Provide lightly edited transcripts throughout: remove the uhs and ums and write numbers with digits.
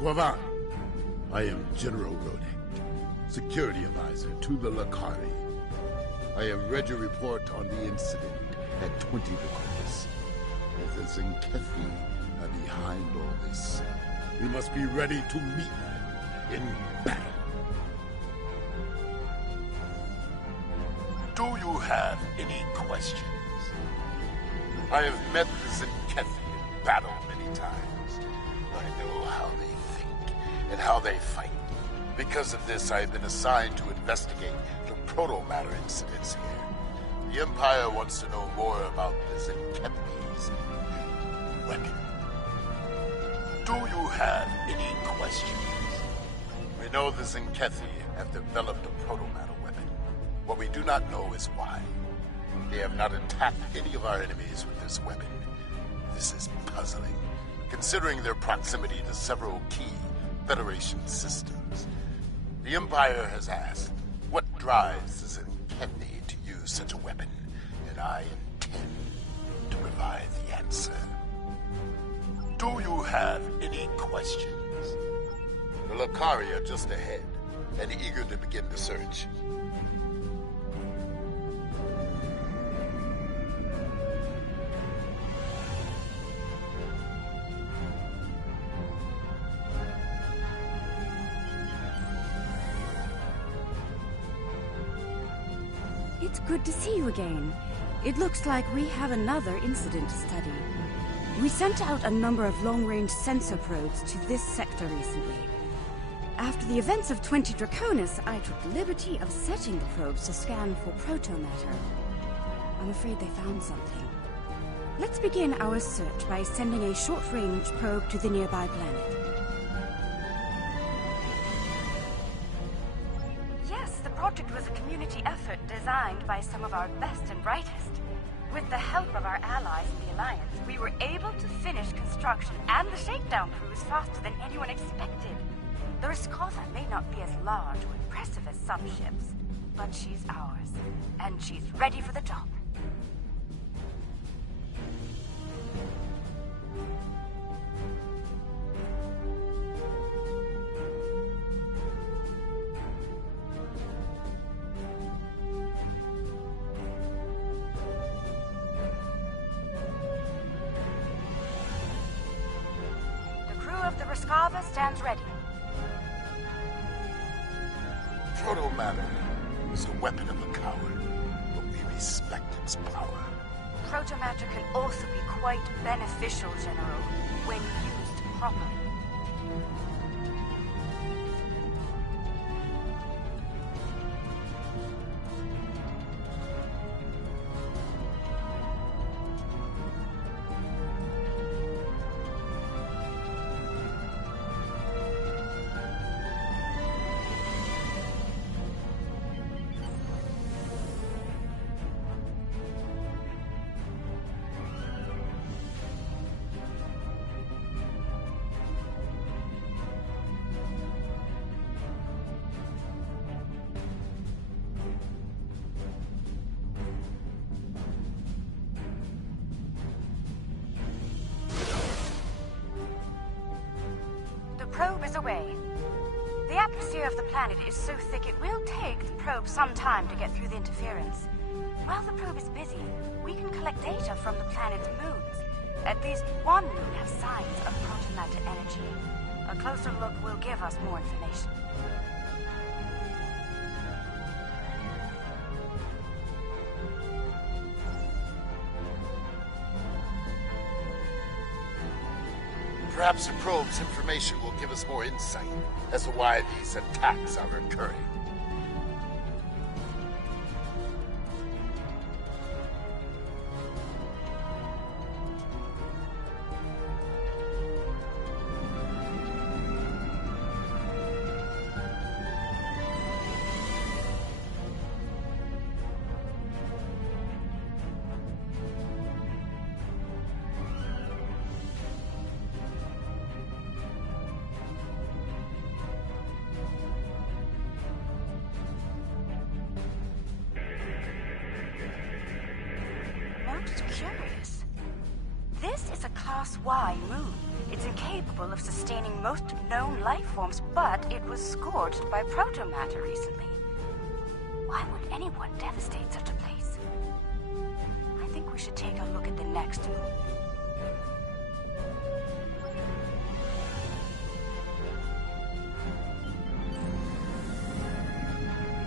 Guavan, I am General Rodek, Security Advisor to the Lakari. I have read your report on the incident at 20 Draconis. If the Zenkethi are behind all this, we must be ready to meet them in battle. Do you have any questions? I have met the Zenkethi in battle many times. I know how they think and how they fight. Because of this, I have been assigned to investigate the proto-matter incidents here. The Empire wants to know more about the Zenkethi's new weapon. Do you have any questions? We know the Zenkethi have developed a proto-matter weapon. What we do not know is why. They have not attacked any of our enemies with this weapon. This is puzzling, considering their proximity to several key Federation systems. The Empire has asked, what drives the Zenkethi to use such a weapon? And I intend to provide the answer. Do you have any questions? The Lakari are just ahead, and eager to begin the search. It's good to see you again. It looks like we have another incident to study. We sent out a number of long-range sensor probes to this sector recently. After the events of 20 Draconis, I took the liberty of setting the probes to scan for proto-matter. I'm afraid they found something. Let's begin our search by sending a short-range probe to the nearby planet. Yes, the project was a community effort designed by some of our best and brightest. With the help of our allies in the Alliance, we were able to finish construction and the shakedown cruise faster than anyone expected. The Reskova may not be as large or impressive as some ships, but she's ours, and she's ready for the job. The Reskova stands ready. Proto-matter is a weapon of a coward, but we respect its power. Proto-matter can also be quite beneficial, General, when used properly. The probe is away. The atmosphere of the planet is so thick it will take the probe some time to get through the interference. While the probe is busy, we can collect data from the planet's moons. At least one moon has signs of proto-matter energy. A closer look will give us more information. Perhaps the probe's information will give us more insight as to why these attacks are occurring. Curious. This is a Class Y moon. It's incapable of sustaining most known life forms, but it was scorched by protomatter recently. Why would anyone devastate such a place? I think we should take a look at the next moon.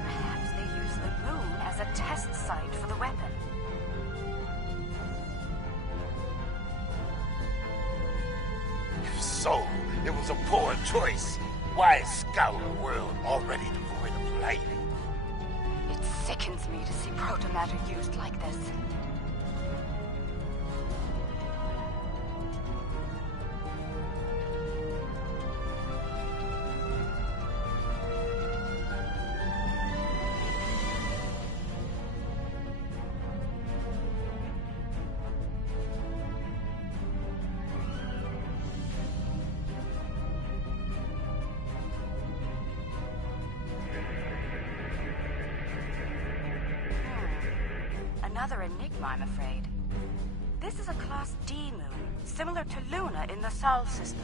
Perhaps they use the moon as a test site for the weapon. If so, it was a poor choice. Why scour a world already devoid of life? It sickens me to see protomatter used like this. Another enigma, I'm afraid. This is a Class D moon, similar to Luna in the Sol system.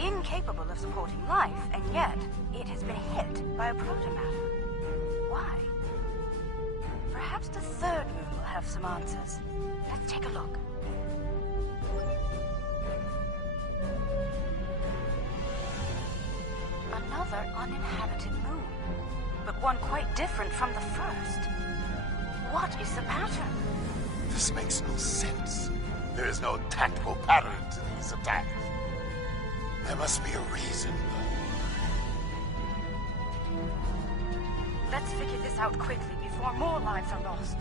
Incapable of supporting life, and yet it has been hit by a protomatter. Why? Perhaps the third moon will have some answers. Let's take a look. Another uninhabited moon, but one quite different from the first. What is the pattern? This makes no sense. There is no tactical pattern to these attacks. There must be a reason. Let's figure this out quickly before more lives are lost.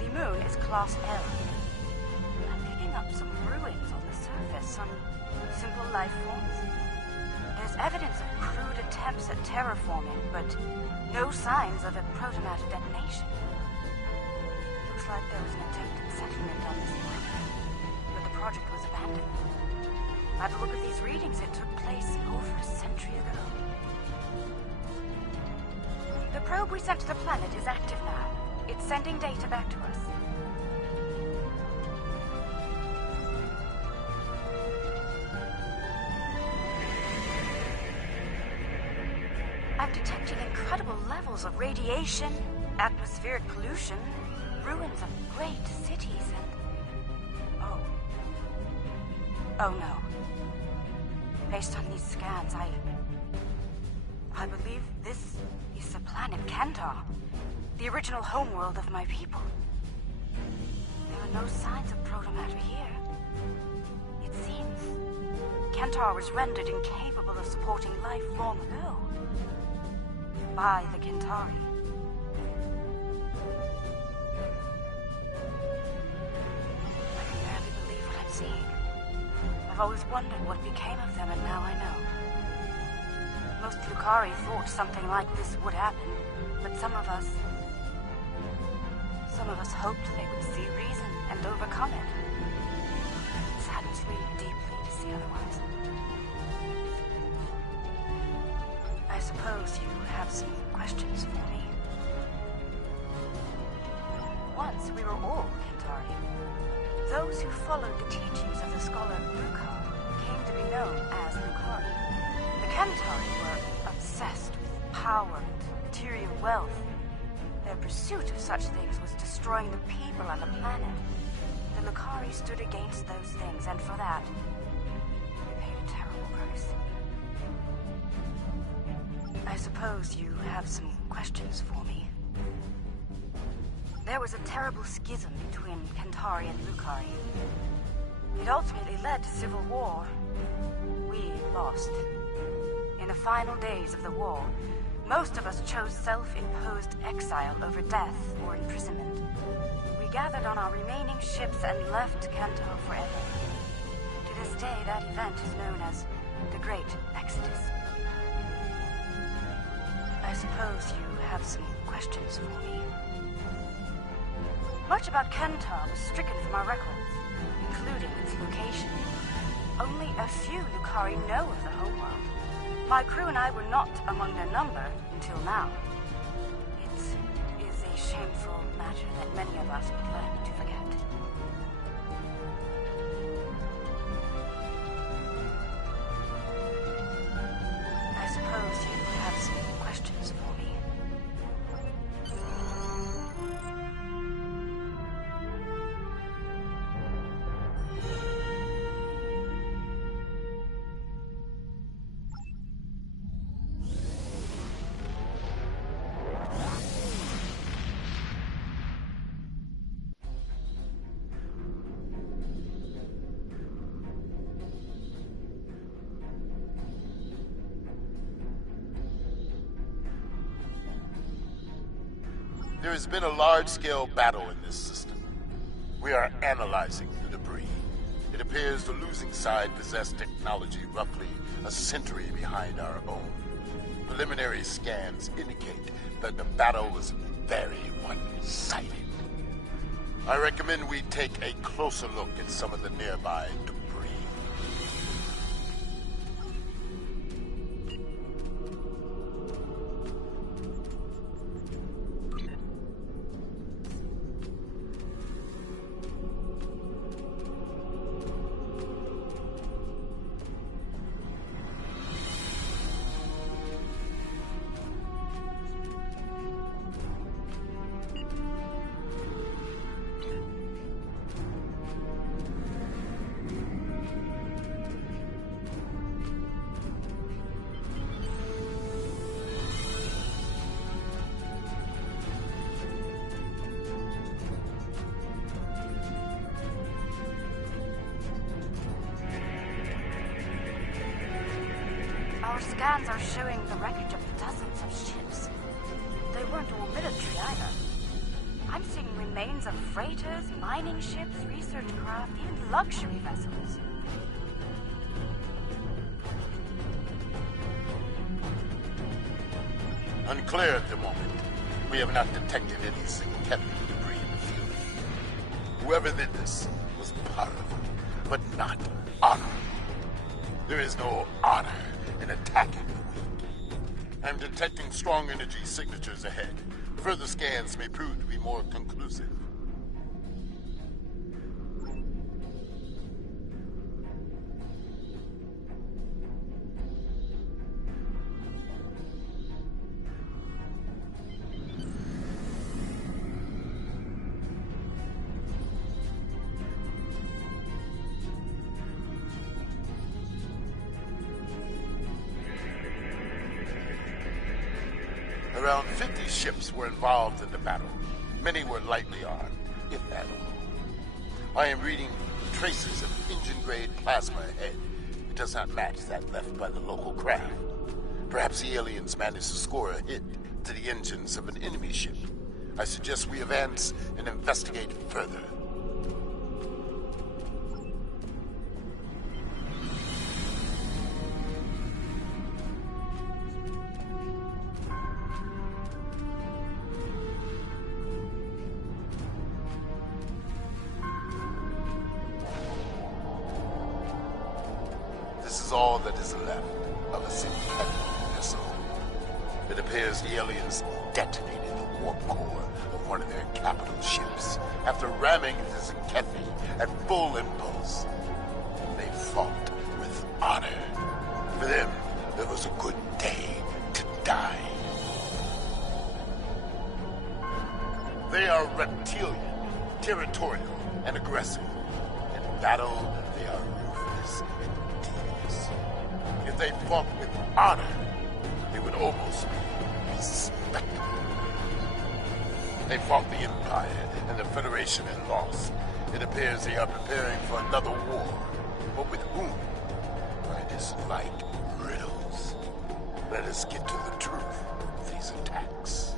The moon is Class L. I'm picking up some ruins on the surface, some simple life forms. There's evidence of crude attempts at terraforming, but no signs of a protomatter detonation. Looks like there was an attempted settlement on this planet, but the project was abandoned. By the look of these readings, it took place over a century ago. The probe we sent to the planet is active now. It's sending data back to us. I'm detecting incredible levels of radiation, atmospheric pollution, ruins of great cities, and... Oh no. Based on these scans, I believe this is the planet Kentar, the original homeworld of my people. There are no signs of protomatter here. It seems Kentar was rendered incapable of supporting life long ago by the Kentari. I can barely believe what I'm seeing. I've always wondered what became of them, and now I know. Most Lukari thought something like this would happen, but some of us hoped they would see reason and overcome it. It saddens me deeply to see otherwise. I suppose you have some questions for me. Once we were all Kentari. Those who followed the teachings of the scholar Lukar came to be known as Lukari. The Kentari were obsessed with power and material wealth. Their pursuit of such things was destroying the people on the planet. The Lukari stood against those things, and for that, they paid a terrible price. I suppose you have some questions for me. There was a terrible schism between Kentari and Lucari. It ultimately led to civil war. We lost. In the final days of the war, most of us chose self-imposed exile over death or imprisonment. We gathered on our remaining ships and left Kanto forever. To this day, that event is known as the Great Exodus. I suppose you have some questions for me. Much about Kantar was stricken from our records, including its location. Only a few Lucari know of the homeworld. My crew and I were not among their number until now. It is a shameful matter that many of us would like to forget. I suppose you have some questions for me. There has been a large-scale battle in this system. We are analyzing the debris. It appears the losing side possessed technology roughly a century behind our own. Preliminary scans indicate that the battle was very one-sided. I recommend we take a closer look at some of the nearby debris. Our scans are showing the wreckage of dozens of ships. They weren't all military either. I'm seeing remains of freighters, mining ships, research craft, even luxury vessels. Unclear at the moment. We have not detected any Sinchethian debris in the field. Whoever did this was powerful, but not honorable. There is no honor in attacking the weak. I'm detecting strong energy signatures ahead. Further scans may prove to be more conclusive. Around 50 ships were involved in the battle. Many were lightly armed, if at all. I am reading traces of engine-grade plasma ahead. It does not match that left by the local craft. Perhaps the aliens managed to score a hit to the engines of an enemy ship. I suggest we advance and investigate further. This is all that is left of a Sinchethian missile. It appears the aliens detonated the warp core of one of their capital ships after ramming the Sinchethi at full impulse. They fought with honor. For them, it was a good day to die. They are reptilian, territorial, and aggressive. In battle, they are ruthless and devious. If they fought with honor, they would almost be respectable. They fought the Empire, and the Federation had lost. It appears they are preparing for another war. But with whom? It is like riddles. Let us get to the truth of these attacks.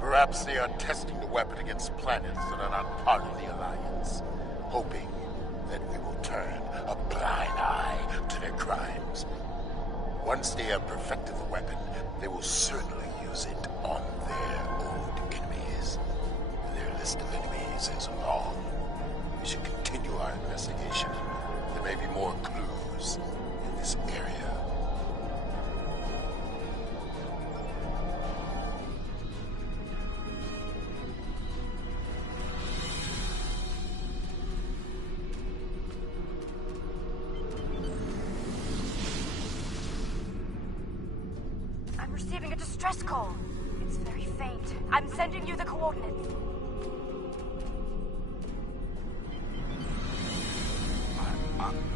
Perhaps they are testing the weapon against planets that are not part of the Alliance, hoping that we will turn a blind eye to their crimes. Once they have perfected the weapon, they will certainly use it on their old enemies. Their list of enemies is long. We should continue our investigation. There may be more clues in this area. I'm receiving a distress call. It's very faint. I'm sending you the coordinates.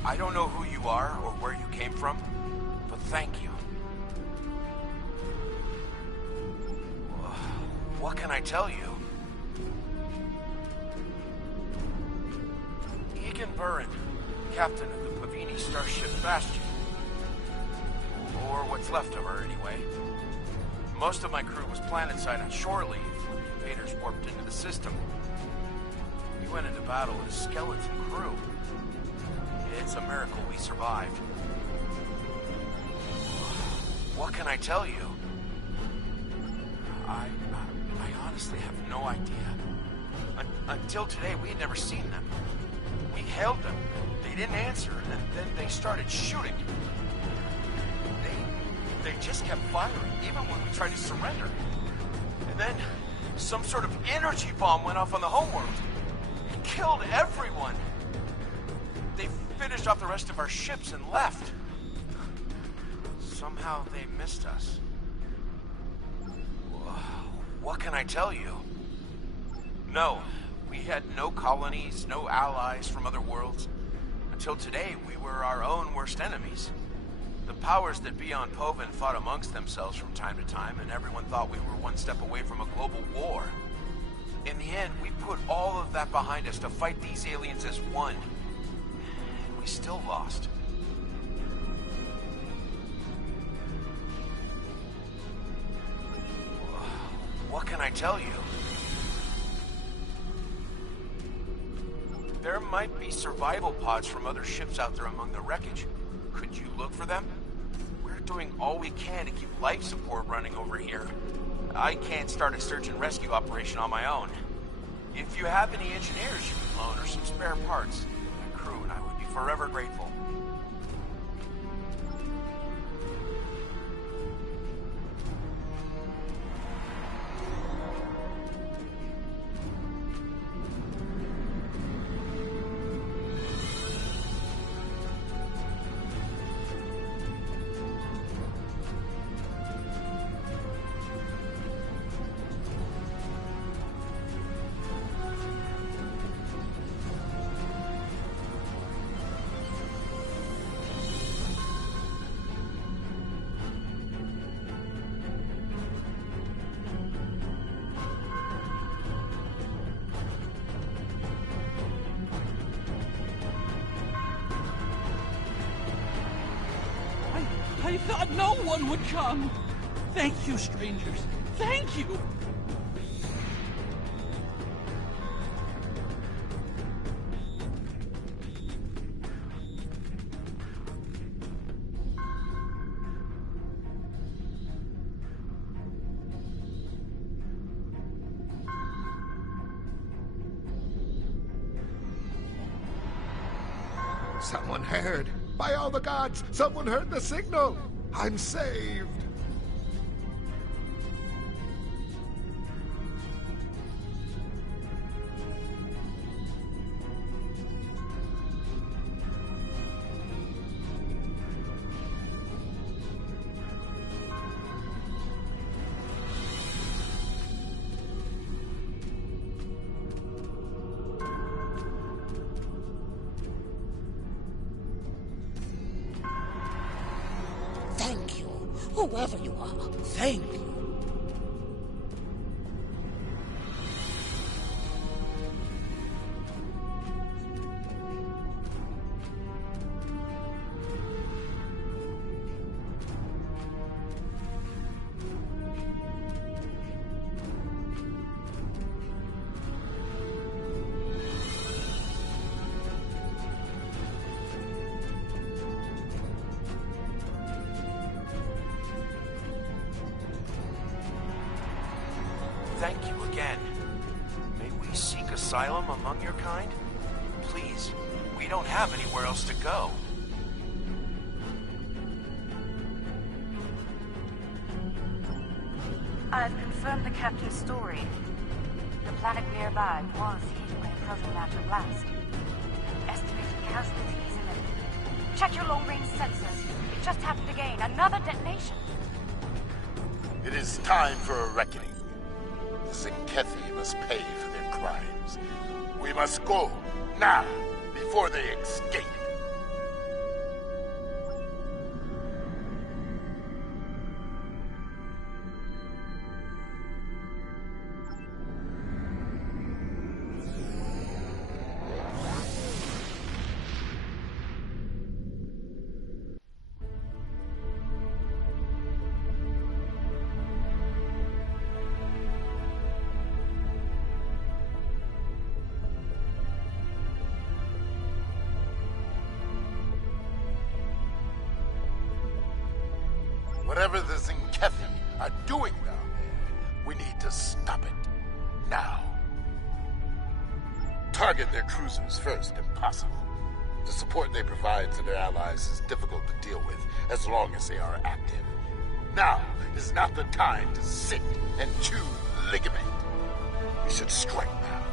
I don't know who you are or where you came from, but thank you. What can I tell you? Egan Burin, captain of the Pavini starship Bastion. Or what's left of her, anyway. Most of my crew was planetside on shore leave when the invaders warped into the system. We went into battle with a skeleton crew. It's a miracle we survived. What can I tell you? I honestly have no idea. Until today, we had never seen them. We hailed them. They didn't answer, and then they started shooting. They just kept firing, even when we tried to surrender. And then, some sort of energy bomb went off on the homeworld. It killed everyone. They finished off the rest of our ships and left. Somehow they missed us. What can I tell you? No, we had no colonies, no allies from other worlds. Until today, we were our own worst enemies. The powers that be on Povan fought amongst themselves from time to time, and everyone thought we were one step away from a global war. In the end, we put all of that behind us to fight these aliens as one. And we still lost. What can I tell you? There might be survival pods from other ships out there among the wreckage. Could you look for them? We're doing all we can to keep life support running over here. I can't start a search and rescue operation on my own. If you have any engineers you can loan or some spare parts, my crew and I would be forever grateful. I thought no one would come. Thank you, strangers. Thank you. Someone heard. By all the gods, someone heard the signal. I'm saved. Thank you, whoever you are. Thank you. asylum among your kind? Please, we don't have anywhere else to go. I've confirmed the captain's story. The planet nearby was hit by a proto-matter blast. Estimated casualties imminent. Check your long-range sensors. It just happened again. Another detonation. It is time for a reckoning. The Zenkethi must pay for their crimes. We must go, now, before they escape. Whatever the Zenkethi are doing down there, we need to stop it. Now. Target their cruisers first, if possible. The support they provide to their allies is difficult to deal with as long as they are active. Now is not the time to sit and chew ligament. We should strike now,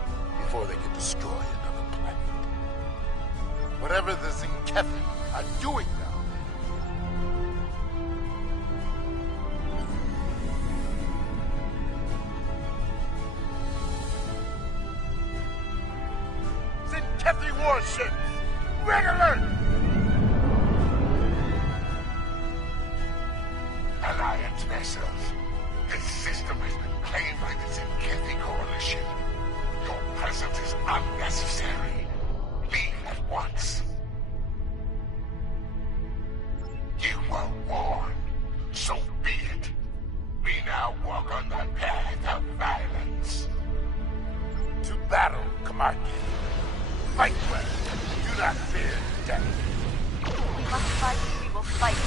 before they can destroy another planet. Whatever the Zenkethi are doing down Zenkethi warships! Red alert! Alliance vessels. This system has been claimed by the Zenkethi Coalition. Your presence is unnecessary. Leave at once. You were warned. So be it. We now walk on the path of violence. To battle, Kamarki. Fight well. Do not fear death. We must fight. We will fight.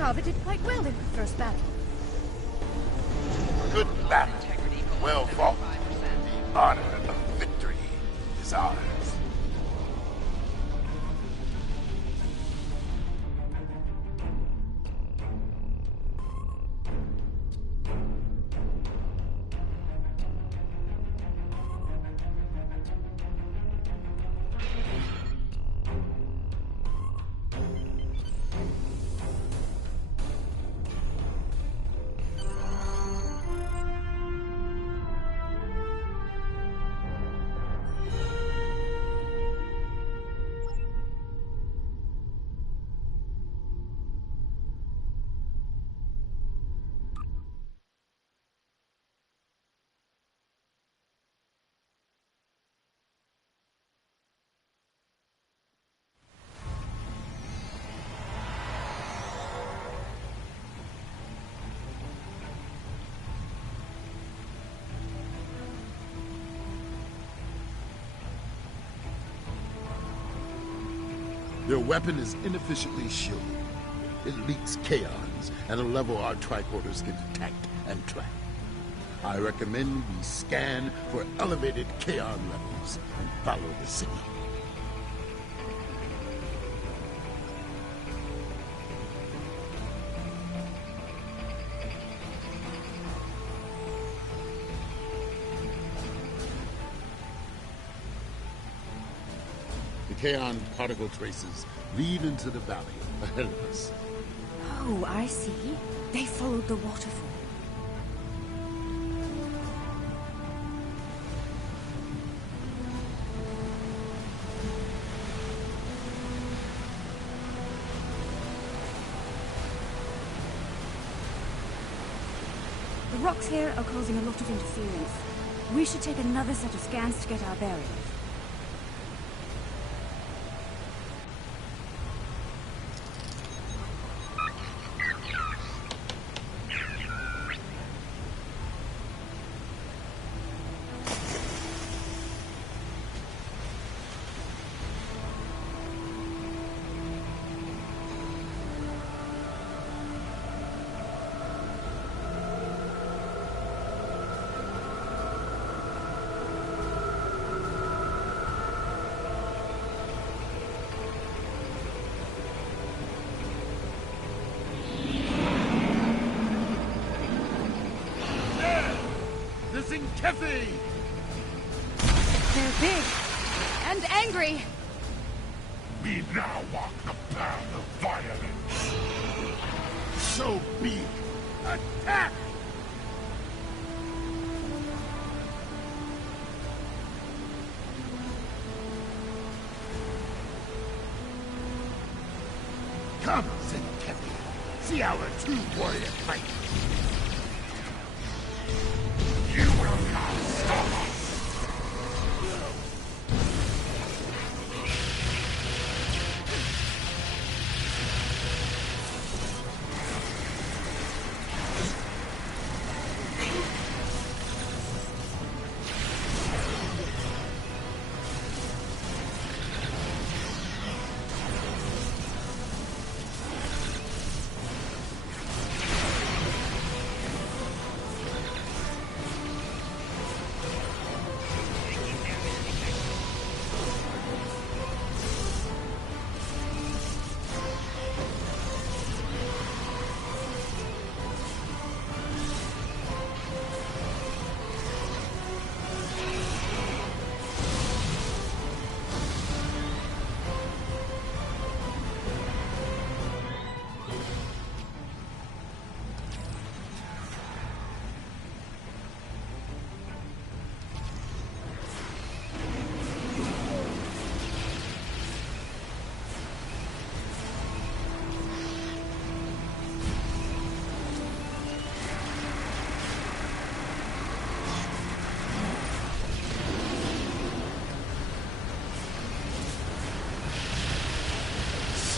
Sava did quite well in her first battle. Good battle. Well fought. The honor of victory is ours. Their weapon is inefficiently shielded. It leaks kaons at a level our tricorders can detect and track. I recommend we scan for elevated kaon levels and follow the signal. The kaon particle traces lead into the valley ahead of us. Oh, I see. They followed the waterfall. The rocks here are causing a lot of interference. We should take another set of scans to get our bearings. Kefi! They're big and angry. We now walk the path of violence. So be it. Attack! Come, Kefi. See our true warrior fight. You will not stop us!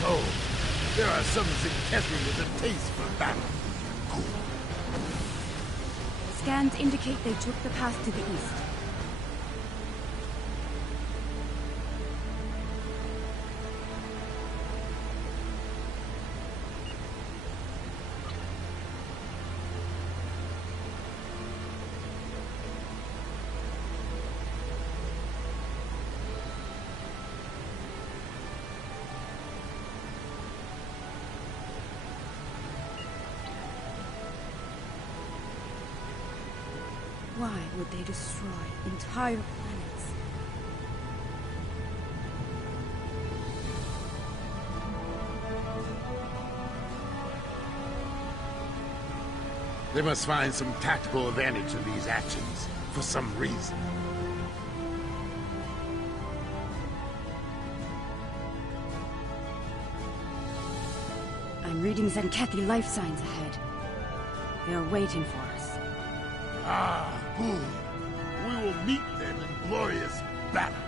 So, there are some Zenkethi with a taste for battle. Cool. Scans indicate they took the path to the east. why would they destroy entire planets? They must find some tactical advantage in these actions, for some reason. I'm reading Zenkethi life signs ahead. They are waiting for us. Ah, good. We will meet them in glorious battle.